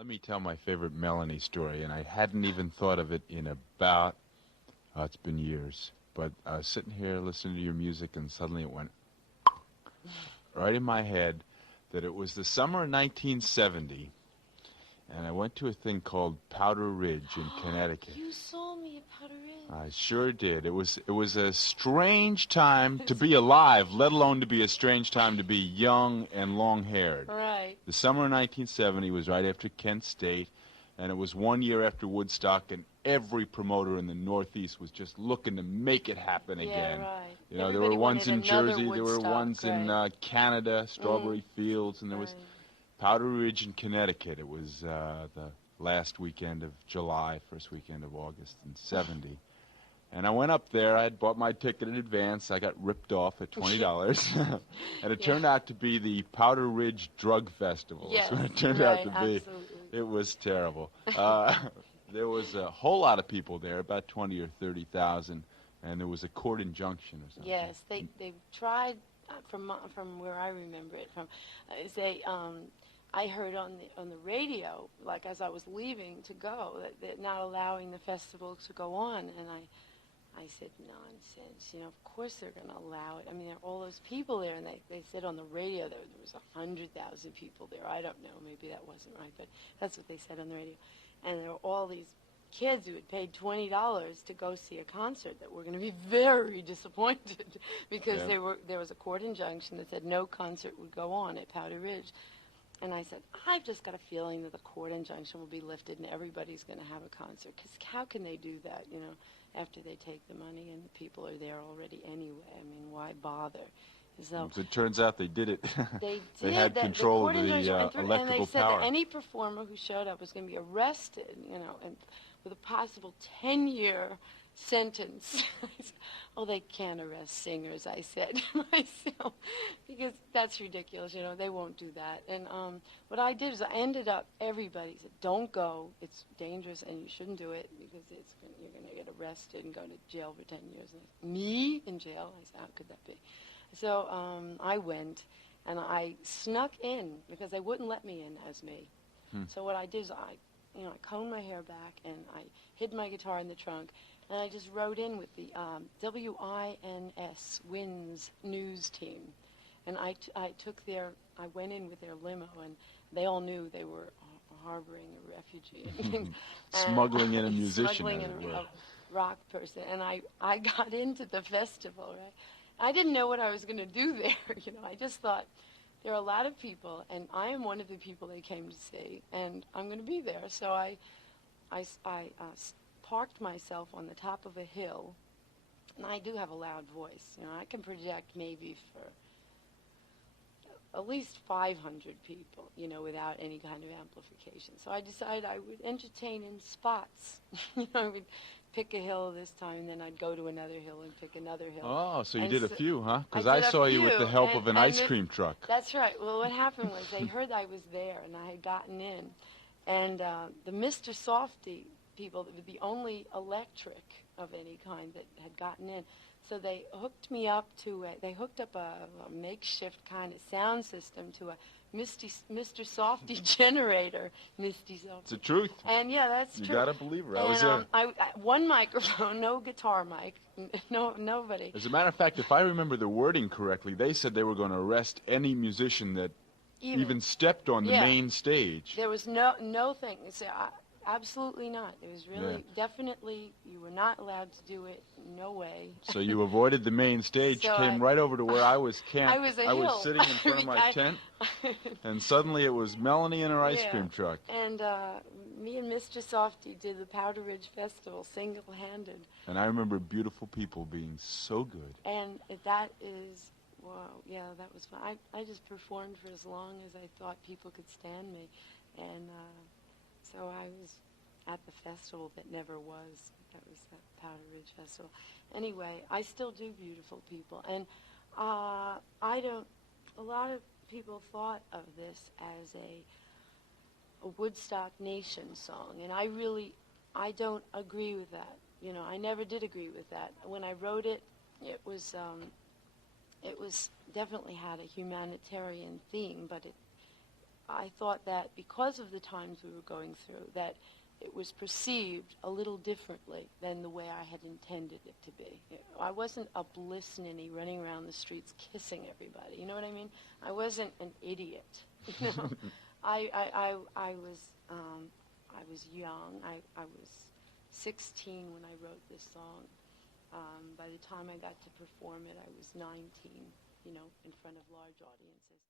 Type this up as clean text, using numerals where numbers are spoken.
Let me tell my favorite Melanie story, and I hadn't even thought of it in about, it's been years. But I was sitting here listening to your music, and suddenly it went right in my head that it was the summer of 1970, and I went to a thing called Powder Ridge in Connecticut. You saw me at Powder Ridge. I sure did. It was a strange time to be alive, let alone to be a strange time to be young and long-haired. Right. The summer of 1970 was right after Kent State, and it was 1 year after Woodstock, and every promoter in the Northeast was just looking to make it happen again. Yeah, right. You know, Everybody there were ones in wanted another Jersey, there were Woodstock, ones in right. Canada, Strawberry Fields, and there was Right. Powder Ridge in Connecticut. It was the last weekend of July, first weekend of August in 70. And I went up there. I had bought my ticket in advance. I got ripped off at $20. And it turned out to be the Powder Ridge Drug Festival. Yes, So it turned right, out to be. absolutely. It was terrible. There was a whole lot of people there, about 20 or 30,000, and there was a court injunction or something. Yes, they tried from where I remember it from. I heard on the radio, like as I was leaving to go, that they're not allowing the festival to go on, and I said, nonsense. You know, of course they're going to allow it. I mean, there are all those people there, and they said on the radio there was 100,000 people there. I don't know, maybe that wasn't right, but that's what they said on the radio. And there were all these kids who had paid $20 to go see a concert that were going to be very disappointed because there was a court injunction that said no concert would go on at Powder Ridge. And I said, I've just got a feeling that the court injunction will be lifted and everybody's going to have a concert. Because how can they do that, you know, after they take the money and the people are there already anyway? I mean, why bother? So As it turns out, they did it. They did. They had control of the electrical and they said power. that any performer who showed up was going to be arrested, you know, and with a possible 10-year sentence. I said, oh, they can't arrest singers, I said to myself, because that's ridiculous, you know, they won't do that. And what I did is I ended up, everybody said, don't go, it's dangerous and you shouldn't do it because you're going to get arrested and go to jail for 10 years. And me in jail? I said, how could that be? So I went and I snuck in because they wouldn't let me in as me. So what I did is I combed my hair back and I hid my guitar in the trunk. And I just rode in with the WINS, WINS news team. And I went in with their limo, and they all knew they were harboring a refugee. Smuggling in a musician. Smuggling in a rock person. And I got into the festival, right? I didn't know what I was going to do there, you know. I just thought, there are a lot of people, and I am one of the people they came to see, and I'm going to be there. So I parked myself on the top of a hill, and I do have a loud voice. You know, I can project maybe for at least 500 people, you know, without any kind of amplification. So I decided I would entertain in spots. You know, I would pick a hill this time, and then I'd go to another hill and pick another hill. Oh, so you did a few, huh? Because I I did a saw you with few, the help of an ice and cream truck. That's right. Well, what happened was they heard I was there, and I had gotten in. And the Mr. Softy people, the only electric of any kind that had gotten in. So they hooked me up to they hooked up a makeshift kind of sound system to a Mr. Softy generator. Misty Softy. It's the truth. And yeah, that's true. You gotta believe her. I and, was there. One microphone, no guitar mic, nobody. As a matter of fact, if I remember the wording correctly, they said they were going to arrest any musician that even stepped on the main stage. There was no thing. So absolutely not. It was really definitely you were not allowed to do it. No way. So you avoided the main stage, So came right over to where I was camped. I was sitting in front of my tent, and suddenly it was Melanie and her ice cream truck. And me and Mr. Softy did the Powder Ridge Festival single-handed. And I remember beautiful people being so good. And that is, wow, yeah, that was fun. I just performed for as long as I thought people could stand me. And so I was at the festival that never was. That was that Powder Ridge Festival. Anyway, I still do beautiful people. And a lot of people thought of this as a Woodstock Nation song. And I don't agree with that. You know, I never did agree with that. When I wrote it, it was definitely had a humanitarian theme, but I thought that because of the times we were going through, that it was perceived a little differently than the way I had intended it to be. I wasn't a bliss ninny running around the streets kissing everybody. You know what I mean? I wasn't an idiot. You know, I was young. I was 16 when I wrote this song. By the time I got to perform it, I was 19. You know, in front of large audiences.